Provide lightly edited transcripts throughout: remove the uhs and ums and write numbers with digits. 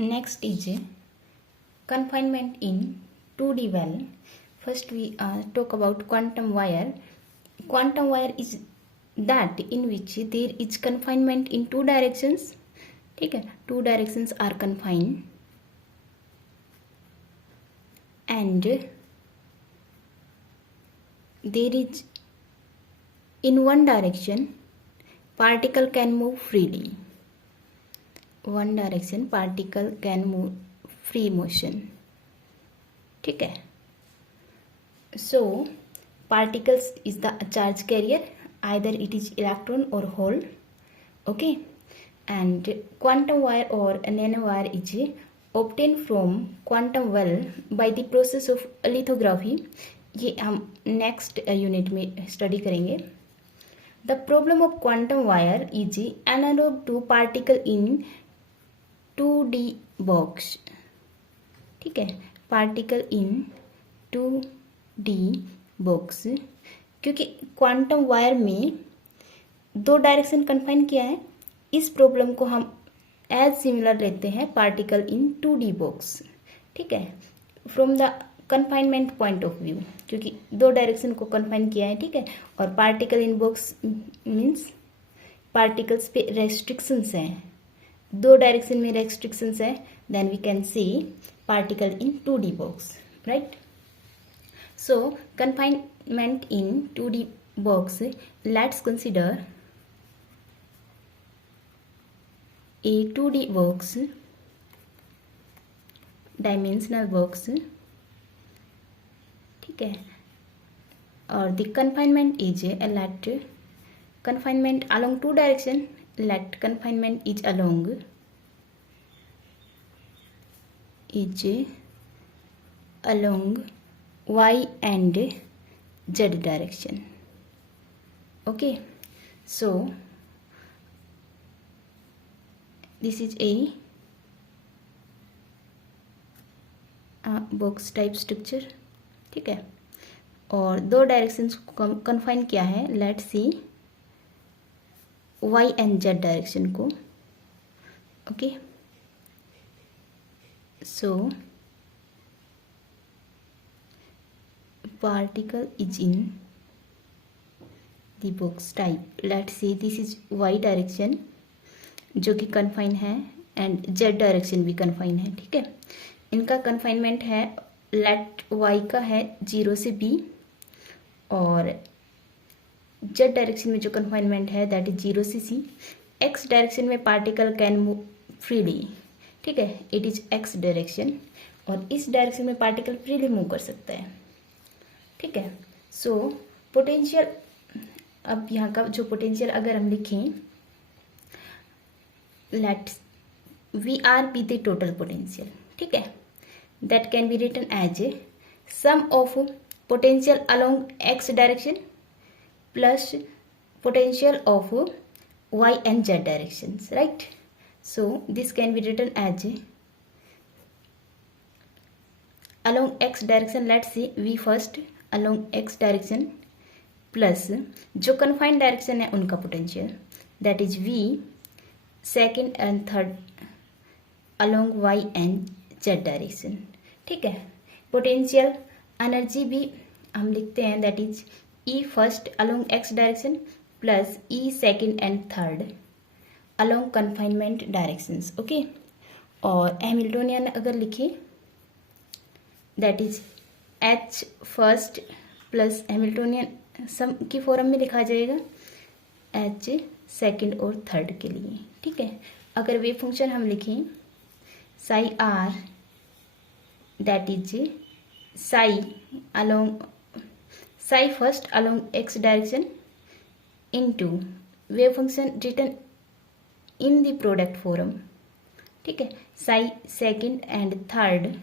Next is confinement in 2D well. First we talk about quantum wire. Quantum wire is that in which there is confinement in two directions. ठीक है, two directions are confined and there is in one direction particle can move freely. One direction particle can move free motion. ठीक है, so particles is the charge carrier, either it is electron or hole. Okay, and quantum wire or nanowire is obtained from quantum well by the process of lithography. ये हम next unit में study करेंगे. The problem of quantum wire is analogue to particle in 2D box. ठीक है, particle in 2D box, क्योंकि quantum wire में दो direction confine किया है. इस प्रॉब्लम को हम एज सिमिलर लेते हैं पार्टिकल इन 2D बॉक्स. ठीक है, from the confinement point of view, क्योंकि दो डायरेक्शन को कन्फाइन किया है. ठीक है, और particle in box means particles पे रेस्ट्रिक्शंस हैं, दो डायरेक्शन में रेस्ट्रिक्शंस है. Then we can see particle in 2D box, right. So confinement in 2D box, let's consider a 2D box, dimensional box. ठीक है, और the confinement is let confinement along two direction, let confinement is along y and z direction. Okay, so this is a box type structure. ठीक है, और दो directions को confine किया है. Let's see y and z direction को. Okay, so particle is in the box type. Let's see this is y direction जो कि कन्फाइन है एंड z डायरेक्शन भी कन्फाइन है. ठीक है, इनका कन्फाइनमेंट है, लेट y का है 0 से b, और z डायरेक्शन में जो कन्फाइनमेंट है दैट इज 0 से c. x डायरेक्शन में पार्टिकल कैन मूव फ्रीली. ठीक है, इट इज x डायरेक्शन, और इस डायरेक्शन में पार्टिकल फ्रीली मूव कर सकता है. ठीक है, सो पोटेंशियल, अब यहाँ का जो पोटेंशियल अगर हम लिखें, late VR be the total potential. ठीक है, that can be written as sum of potential along x direction plus potential of y and z directions, right? So this can be written as along x direction, let's see v first, along x direction plus जो confined direction है उनका potential, that is v second and third along y and z direction. ठीक है, potential energy भी हम लिखते हैं, that is E first along x direction plus E second and third along confinement directions. Okay, और Hamiltonian अगर लिखें that is H first plus Hamiltonian sum की फॉर्म में लिखा जाएगा H सेकेंड और थर्ड के लिए. ठीक है, अगर वेव फंक्शन हम लिखें psi R, that is psi along psi first along x direction into wave function written in the product form. ठीक है, psi second and third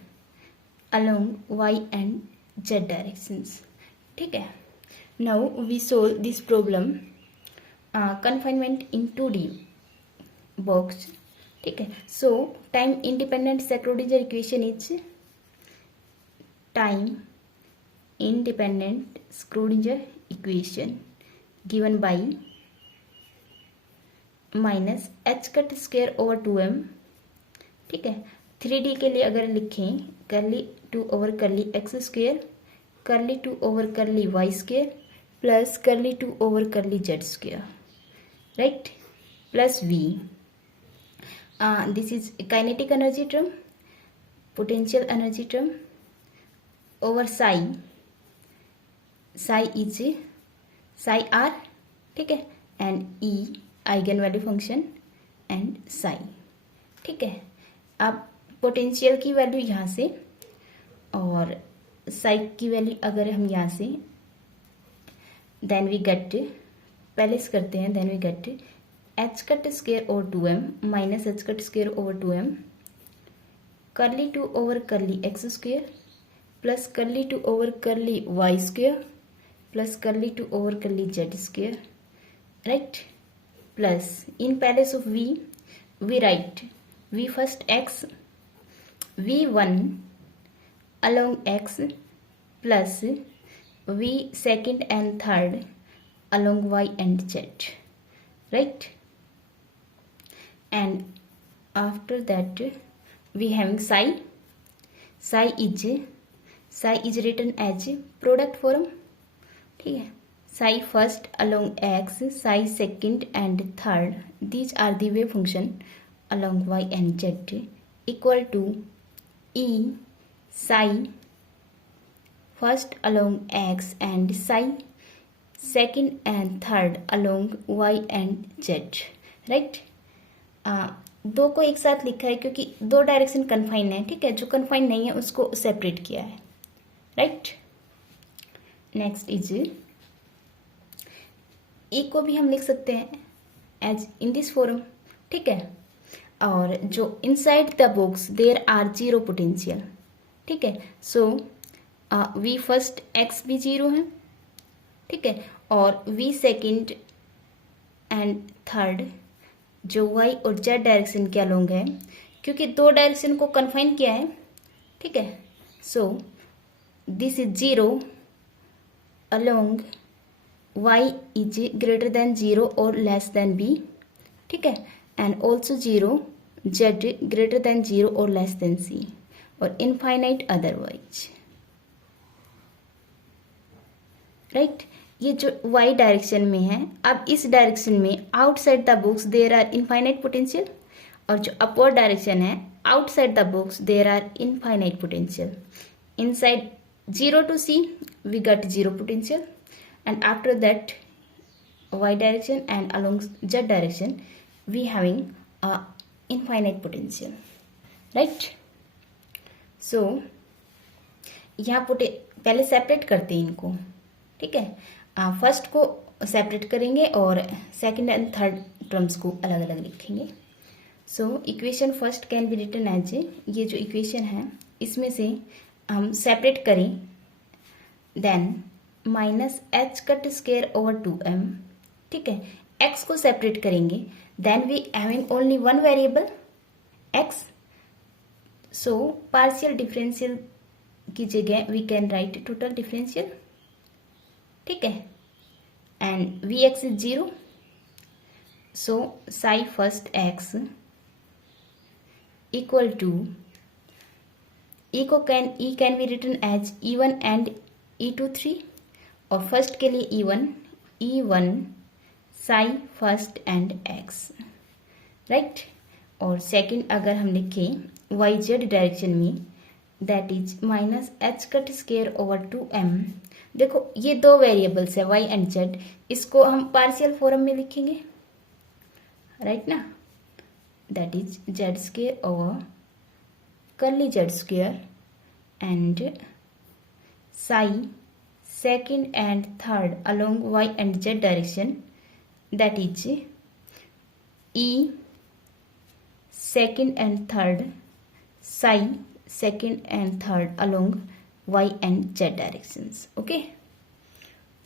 along y and z directions. ठीक है, now we solve this problem confinement in 2D box. ठीक है, so time independent Schrödinger equation is time independent Schrödinger equation given by minus h cut square over 2m. ठीक है, 3D के लिए अगर लिखें curly 2 over curly x square curly 2 over curly y square plus curly 2 over curly z square, right, plus V. This is kinetic energy term, potential energy term over psi. Psi is psi r, ठीक है, and E eigen value function and psi, ठीक है. अब potential की value यहाँ से और psi की वैल्यू अगर हम यहाँ से, देन वी गेट, पहले इस करते हैं, then we get h cut square over 2m minus h cut square over 2m curly 2 over curly x square plus curly 2 over curly y square plus curly 2 over curly z square, right, plus in place of V write V first x v1 along x plus v second and third along y and z, right, and after that we having psi is written as product form, ठीक है. psi first along x, psi second and third, these are the wave function along y and z equal to E psi first along x and psi second and third along y and z, right. दो को एक साथ लिखा है क्योंकि दो direction confine है, ठीक है, जो कन्फाइन नहीं है उसको सेपरेट किया है, राइट. नेक्स्ट इज ई को भी हम लिख सकते हैं एज इन दिस फॉर्म, ठीक है, और जो inside the box there are zero potential, ठीक है. सो वी फर्स्ट एक्स भी जीरो है, ठीक है, और वी सेकेंड एंड थर्ड जो वाई और जेड डायरेक्शन के अलोंग है, क्योंकि दो डायरेक्शन को कन्फाइन किया है, ठीक है. So this is zero along y is greater than zero और लेस देन बी, ठीक है, and also 0 z greater than 0 or less than c or infinite otherwise, right. ये जो y डायरेक्शन में है, अब इस डायरेक्शन में outside the box there are infinite potential, और जो अपवर्ड डायरेक्शन है outside the box there are infinite potential. Inside 0 to c we got 0 potential, and after that y direction and along z direction we having a infinite potential, right. so यहाँ पहले separate करते हैं इनको, ठीक है. First को separate करेंगे और सेकंड एंड थर्ड टर्म्स को अलग अलग लिखेंगे. So equation first can be written as, ये जो इक्वेशन है इसमें से हम सेपरेट करें, then minus h cut square over 2m, ठीक है. x को सेपरेट करेंगे, then we having only one variable x, so partial differential की जगह we can write total differential, ठीक है, and V x is 0, so psi first x equal to E can be written as E1 and E2 3, और first के लिए E1 Sai first and x, right. और second अगर हम लिखें वाई जेड डायरेक्शन में, that is minus h cut square over 2m. देखो ये दो वेरिएबल्स है y एंड z, इसको हम पार्शियल फॉर्म में लिखेंगे, राइट ना. That is Z square over curly z square and Sai second and third along y and z direction, that is E second and third psi second and third along y and z directions, okay.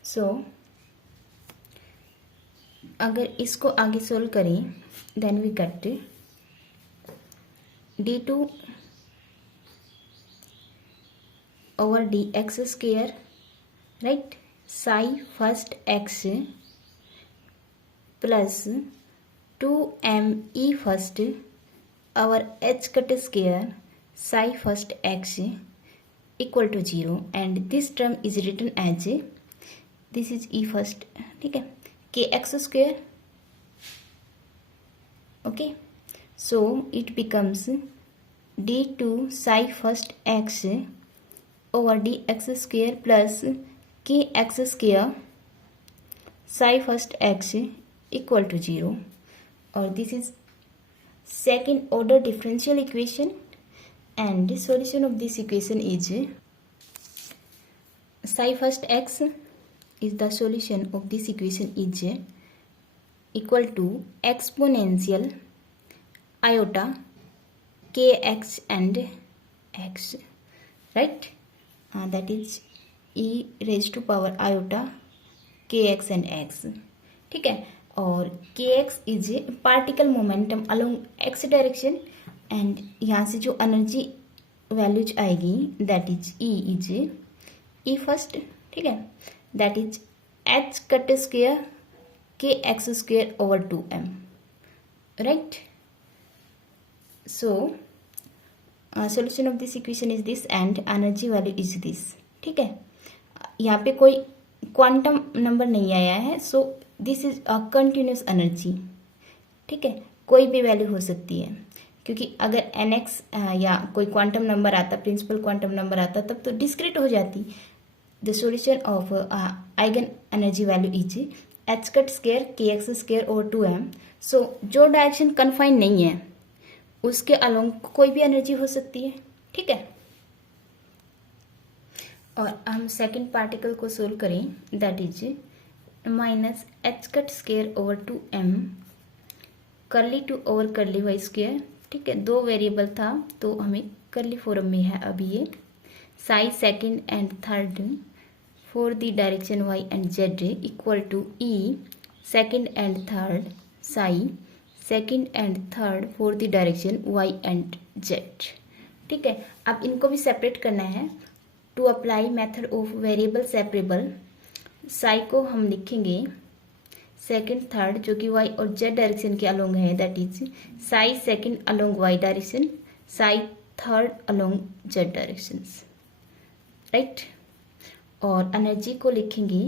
so अगर इसको आगे solve करें, then we get d2 over dx square, right, psi first x plus 2m e first our h cut square psi first x equal to 0 and this term is written as this is e first, ठीक है, kx square. Okay, so it becomes d2 psi first x over dx square plus kx square psi first x equal to 0, or this is second order differential equation, and the solution of this equation is psi first x is the solution of this equation is equal to exponential iota kx and x, right? That is e raised to power iota kx and x, ठीक है. और kx is particle momentum along x direction, and यहाँ से जो energy values आएगी that is E first, ठीक है, that is h cut square k x square over 2m, right. So solution of this equation is this and energy value is this, ठीक है. यहाँ पे कोई क्वांटम नंबर नहीं आया है, so this is a continuous energy, ठीक है. कोई भी वैल्यू हो सकती है, क्योंकि अगर nx या कोई क्वांटम नंबर आता, प्रिंसिपल क्वांटम नंबर आता, तब तो डिस्क्रीट हो जाती. The solution of eigen energy value is h cut square के एक्स स्क्वायर ओवर 2m. सो जो डायरेक्शन कन्फाइंड नहीं है उसके अलोंग कोई भी एनर्जी हो सकती है, ठीक है. और हम सेकंड पार्टिकल को सोल्व करें, that is minus h cut square over 2m curly two over curly y square, ठीक है. दो वेरिएबल था तो हमें कर्ली फॉर्म में है अभी ये. Psi second and third for the direction y and z equal to E second and third psi second and third for the direction y and z, ठीक है. अब इनको भी सेपरेट करना है. To apply method of variable separable, psi को हम लिखेंगे सेकंड थर्ड जो कि y और z डायरेक्शन के अलोंग है, that is psi second along y direction, Sai third along z directions, right. और एनर्जी को लिखेंगे,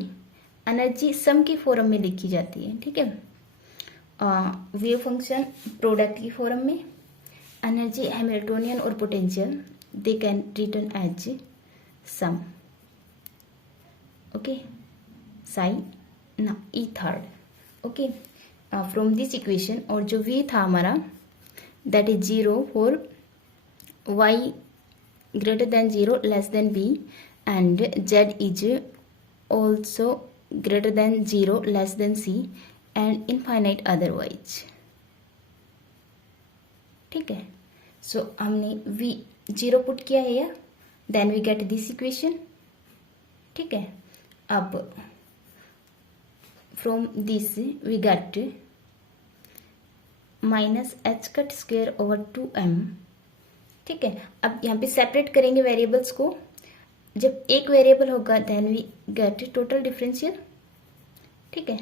एनर्जी सम की फॉर्म में लिखी जाती है, ठीक है. वेव फंक्शन प्रोडक्ट की फॉर्म में, एनर्जी हैमिल्टोनियन और potential they can written as sum, okay. Psi ना E third, okay, from this equation. और जो v था हमारा that is 0 for y greater than 0 less than b, and z is also greater than 0 less than c and infinite otherwise, ठीक है. सो हमने v 0 put किया है, then we get this equation, ठीक है. अब from this we get minus h cut square over 2m, ठीक है. अब यहाँ पे सेपरेट करेंगे वेरिएबल्स को. जब एक वेरिएबल होगा then we get total differential, ठीक है.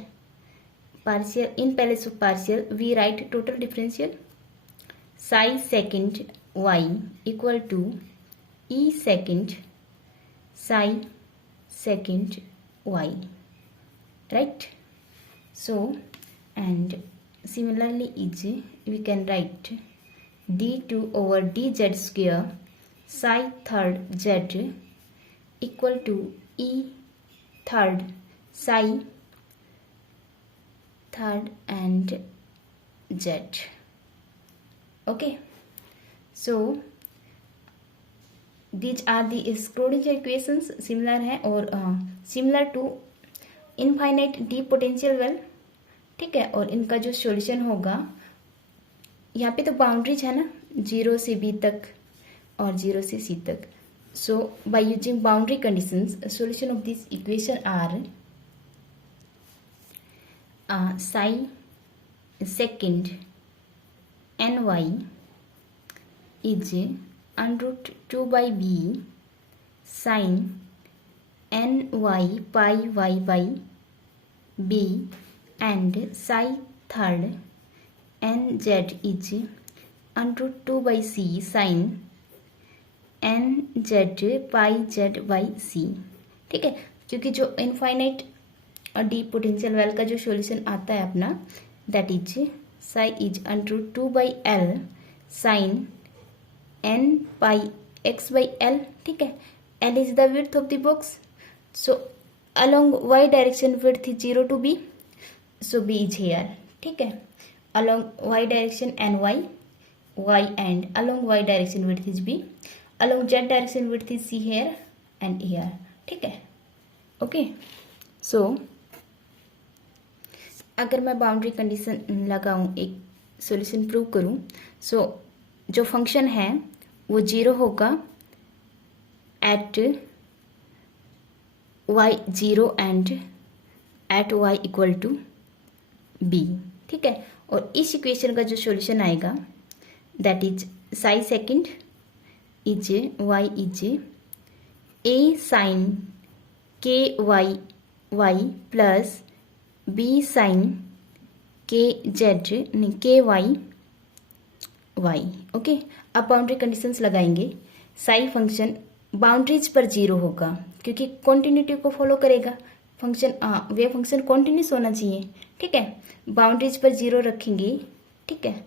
Partial in place of partial we write total differential. Psi second y equal to E second psi second y, right. So and similarly is we can write d2 over dz square psi third z equal to e third psi third and z, okay. So these are the Schrödinger equations, similar है और similar to infinite deep potential well, ठीक है. और इनका जो solution होगा, यहाँ पे तो बाउंड्रीज है ना 0 से b तक और 0 से c तक. So by using boundary conditions, a solution of this equation are psi second ny is under root 2 by b sin ny pi y by b, and psi third nz is under root 2 by c sin n z pi z by c. ठीक है, क्योंकि जो infinite D potential well का जो solution आता है अपना, that is psi is √2/L sine n pi x by L. ठीक है, L is the width of the box, so along y direction width is 0 to b, so b is here. ठीक है, along y direction and y and along y direction width is b, along z direction width is c here and here. ठीक है, okay. सो अगर मैं boundary condition लगाऊं, एक solution prove करूं, सो जो फंक्शन है वो 0 होगा at y 0 and at y equal to b। ठीक है, और इस इक्वेशन का जो सॉल्यूशन आएगा that is psi second is y इज a sine k y y plus b sine k z k y y. Okay, अब बाउंड्री कंडीशंस लगाएंगे। साई फंक्शन बाउंड्रीज पर 0 होगा क्योंकि कॉन्टिन्यूटी को फॉलो करेगा फंक्शन, वे फंक्शन कॉन्टिन्यूस होना चाहिए। ठीक है, बाउंड्रीज पर 0 रखेंगे। ठीक है,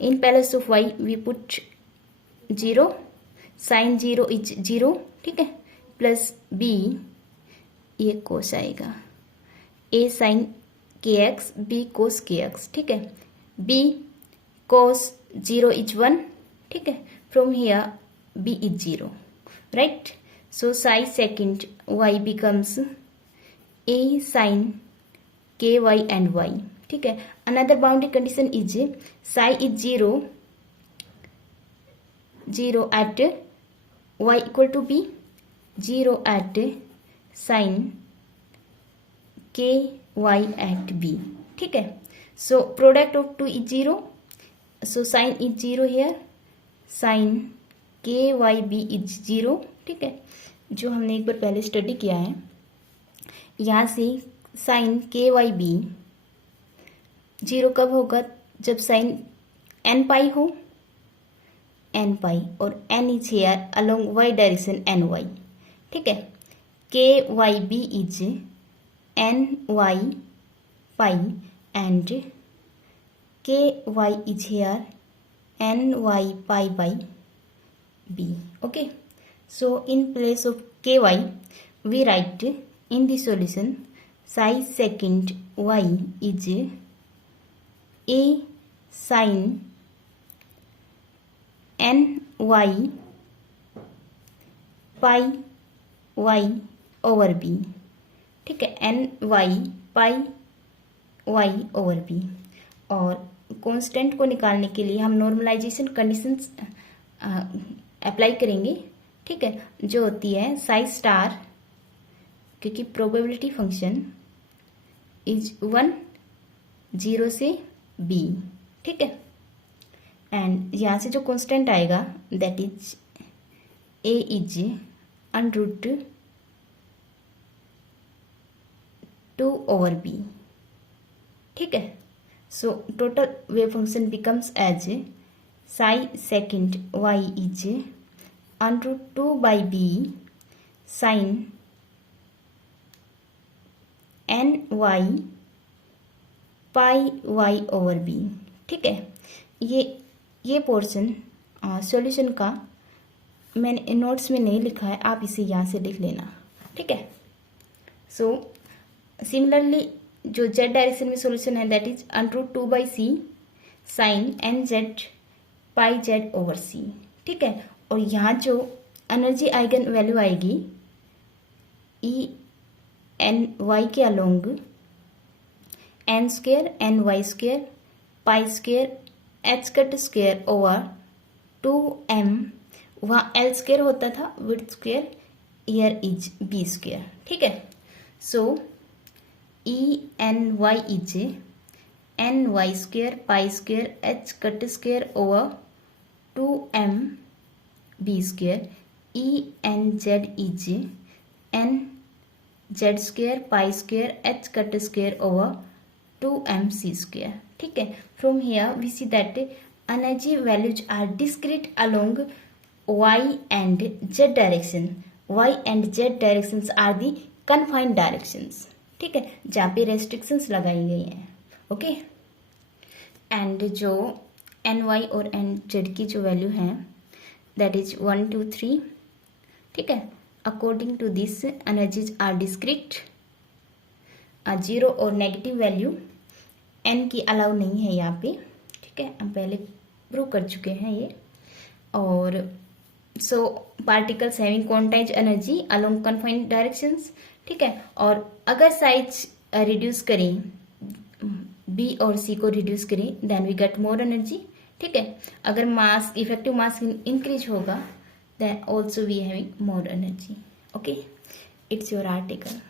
in place of y we put 0, sine 0 is 0। ठीक है, प्लस बी, ये कोस आएगा, A sine k x B cos k x. ठीक है, बी कोस 0 इज 1। ठीक है, from here B is 0, right? So psi second y becomes a sin ky and y. ठीक है, another boundary condition is psi is 0 at y equal to b, 0 at sin ky at b. ठीक है, so product of 2 is 0, so sin is 0 here, sin के Y B is 0। ठीक है, जो हमने एक बार पहले स्टडी किया है, यहाँ से साइन के वाई बी 0 कब होगा, जब साइन एन पाई हो, एन पाई, और N is here along Y direction N Y. ठीक है, K Y B is N Y pi and K Y is here N Y pi by b. Okay, so in place of ky we write in the solution psi second y is a sin n y pi y over b। ठीक है, n y pi y over b। और constant को निकालने के लिए हम normalisation conditions apply करेंगे। ठीक है, जो होती है साई स्टार, क्योंकि प्रोबेबिलिटी फंक्शन इज 1 0 से b। ठीक है, एंड यहाँ से जो कांस्टेंट आएगा that is a is √2 over b। ठीक है, so total wave function becomes as psi second y is √2/b sine n Y pi y over B. ठीक है, ये पोर्शन सॉल्यूशन का मैंने नोट्स में नहीं लिखा है, आप इसे यहाँ से लिख लेना। ठीक है, सो सिमिलरली जो z डायरेक्शन में सॉल्यूशन है that is √2/c sine n z pi z over c. ठीक है, और यहाँ जो एनर्जी आइगन वैल्यू आएगी E n y k along n square n y square pi square h cut square over 2m, वहाँ L square होता था width square, here is b square. ठीक है, so E n y is N y square pi square h cut square over 2m B square, E n z is n z square pi square h cut square over 2m C square. ठीक है, from here we see that energy values are discrete along y and z direction, y and z directions are the confined directions, ठीक है, जहाँ पे restrictions लगाई गई हैं, okay. And जो एन वाई और एन जेड की जो वैल्यू है दैट इज 1 2 3, ठीक है। According to this energies are discrete, zero और नेगेटिव वैल्यू एन की अलाउ नहीं है यहाँ पे, ठीक है, हम पहले प्रूव कर चुके हैं ये। और so particles having quantize energy along confined directions, ठीक है। और अगर साइज रिड्यूस करें, बी और सी को रिड्यूस करें, then we get more energy, ठीक है। अगर मास, इफेक्टिव मास इंक्रीज होगा, then also we having more energy, okay. It's your article.